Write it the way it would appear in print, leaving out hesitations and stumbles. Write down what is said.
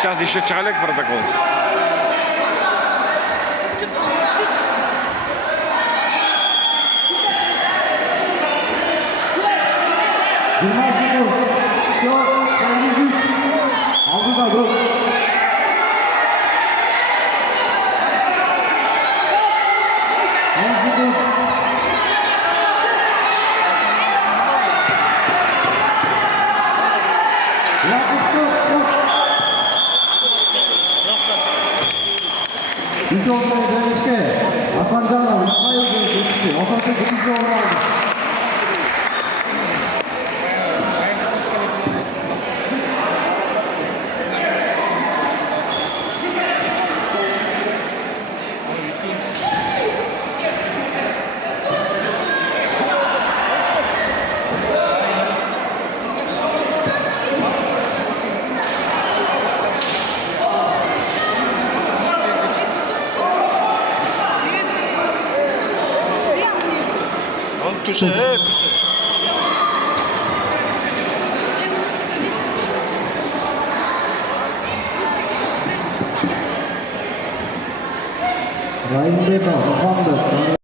Сейчас еще человек протокол. Все, алдыда dur. İkinci olmaya dönüşte Hasan Can'la İsmail Bey geçti. Hasan Bey birinci olma aldı. Touché. Rahim Bey,